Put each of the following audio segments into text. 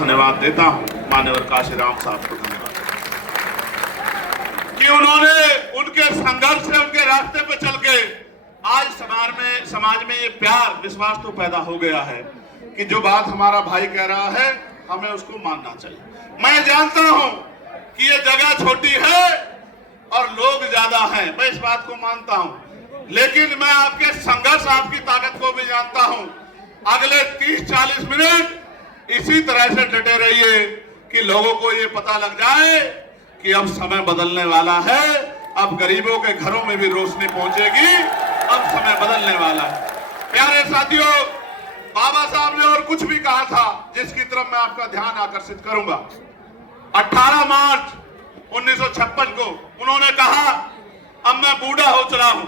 धन्यवाद देता हूं मान्यवर काशीराम साहब को धन्यवाद कि उन्होंने उनके संघर्ष से उनके रास्ते पे चल के आज समाज में ये प्यार विश्वास तो पैदा हो गया है कि जो बात हमारा भाई कह रहा है हमें उसको मानना चाहिए। मैं जानता हूं कि ये जगह छोटी है और लोग ज्यादा हैं, मैं इस बात को मानता हूं, लेकिन मैं आपके संघर्ष आपकी ताकत को भी जानता हूं। अगले 30-40 मिनट इसी तरह से डटे रहिए कि लोगों को ये पता लग जाए कि अब समय बदलने वाला है, अब गरीबों के घरों में भी रोशनी पहुंचेगी, अब समय बदलने वाला है। प्यारे साथियों, बाबा साहब ने और कुछ भी कहा था जिसकी तरफ मैं आपका ध्यान आकर्षित करूंगा। 18 मार्च 1956 को उन्होंने कहा, अब मैं बूढ़ा हो चला हूं,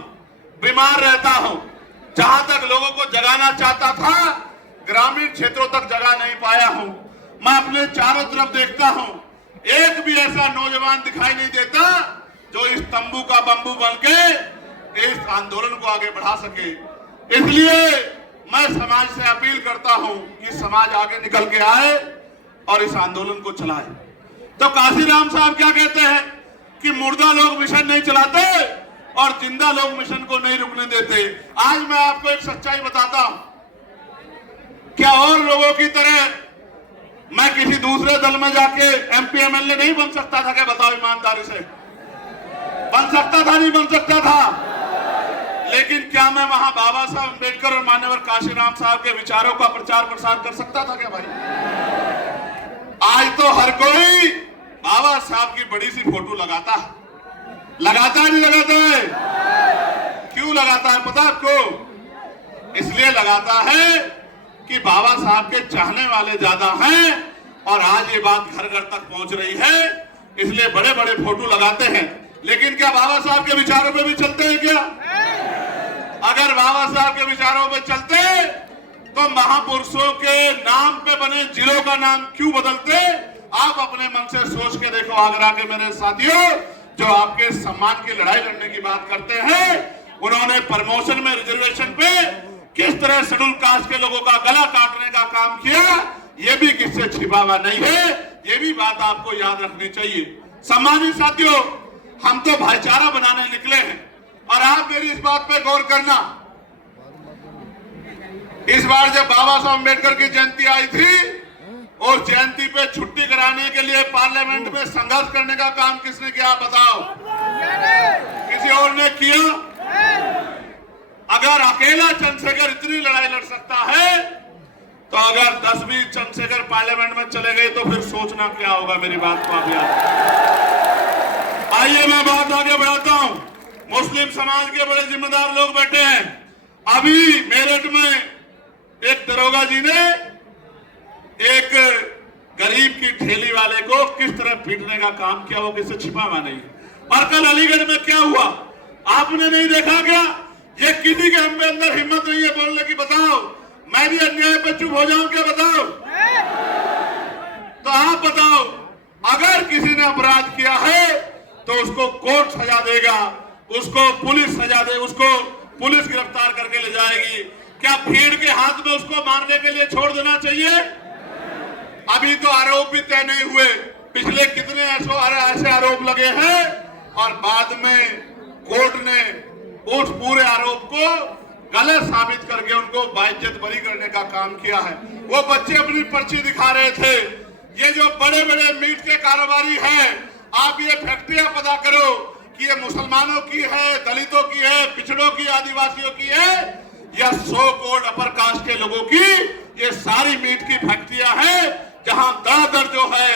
बीमार रहता हूं, जहां तक लोगों को जगाना चाहता था ग्रामीण क्षेत्रों तक जगा नहीं पाया हूं। मैं अपने चारों तरफ देखता हूं, एक भी ऐसा नौजवान दिखाई नहीं देता जो इस तंबू का बंबू बन के इस आंदोलन को आगे बढ़ा सके। इसलिए मैं समाज से अपील करता हूं कि समाज आगे निकल के आए और इस आंदोलन को चलाए। तो काशीराम साहब क्या कहते हैं कि मुर्दा लोग मिशन नहीं चलाते और जिंदा लोग मिशन को नहीं रुकने देते। आज मैं आपको एक सच्चाई बताता हूं, क्या और लोगों की तरह मैं किसी दूसरे दल में जाके MP MLA नहीं बन सकता था क्या? बताओ ईमानदारी से, बन सकता था नहीं बन सकता था? लेकिन क्या मैं वहां बाबा साहब अम्बेडकर और मान्यवर काशीराम साहब के विचारों का प्रचार प्रसार कर सकता था क्या भाई? आज तो हर कोई बाबा साहब की बड़ी सी फोटो लगाता है, लगाता है नहीं लगाता है? क्यों लगाता है पता आपको? इसलिए लगाता है कि बाबा साहब के चाहने वाले ज्यादा हैं और आज ये बात घर घर तक पहुंच रही है, इसलिए बड़े बड़े फोटो लगाते हैं। लेकिन क्या बाबा साहब के विचारों पे भी चलते हैं क्या? अगर बाबा साहब के विचारों पे चलते तो महापुरुषों के नाम पे बने जिलों का नाम क्यों बदलते? आप अपने मन से सोच के देखो। आगरा के मेरे साथियों जो आपके सम्मान की लड़ाई लड़ने की बात करते हैं, उन्होंने प्रमोशन में रिजर्वेशन पे किस तरह शेड्यूल कास्ट के लोगों का गला काटने का काम किया, ये भी किससे छिपा हुआ नहीं है, ये भी बात आपको याद रखनी चाहिए। सम्मानित साथियों, हम तो भाईचारा बनाने निकले हैं और आप मेरी इस बात पे गौर करना, इस बार जब बाबा साहब अम्बेडकर की जयंती आई थी और जयंती पे छुट्टी कराने के लिए पार्लियामेंट में संघर्ष करने का काम किसने किया बताओ? किसी और ने किया? अगर अकेला चंद्रशेखर इतनी लड़ाई लड़ सकता है तो अगर 10-20 चंद्रशेखर पार्लियामेंट में चले गए तो फिर सोचना क्या होगा। मेरी बात को आप याद। आइए मैं बात आगे बढ़ाता हूं। मुस्लिम समाज के बड़े जिम्मेदार लोग बैठे हैं। अभी मेरठ में एक दरोगा जी ने एक गरीब की ठेली वाले को किस तरह पीटने का काम किया, वो किससे छिपा हुआ नहीं। और कल अलीगढ़ में क्या हुआ आपने नहीं देखा क्या? ये किसी के हम में अंदर हिम्मत नहीं है बोलने की। बताओ मैं भी अन्याय पे चुप हो जाऊं क्या? बताओ तो आप बताओ, अगर किसी ने अपराध किया है तो उसको कोर्ट सजा देगा, उसको पुलिस सजा दे, उसको पुलिस गिरफ्तार करके ले जाएगी। क्या भीड़ के हाथ में उसको मारने के लिए छोड़ देना चाहिए? अभी तो आरोप भी तय नहीं हुए, पिछले कितने ऐसे आरोप लगे हैं और बाद में कोर्ट ने उस पूरे आरोप को गलत साबित करके उनको बाइज्जत बरी करने का काम किया है। वो बच्चे अपनी पर्ची दिखा रहे थे। ये जो बड़े बड़े मीट के कारोबारी हैं, आप ये फैक्ट्रियां पता करो कि ये मुसलमानों की है, दलितों की है, पिछड़ों की, आदिवासियों की है या सो कोड अपर कास्ट के लोगों की, ये सारी मीट की फैक्ट्रियां हैं जहां दर जो है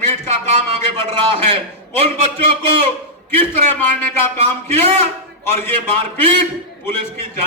मीट का काम आगे बढ़ रहा है। उन बच्चों को किस तरह मारने का काम किया और ये मारपीट पुलिस की जांच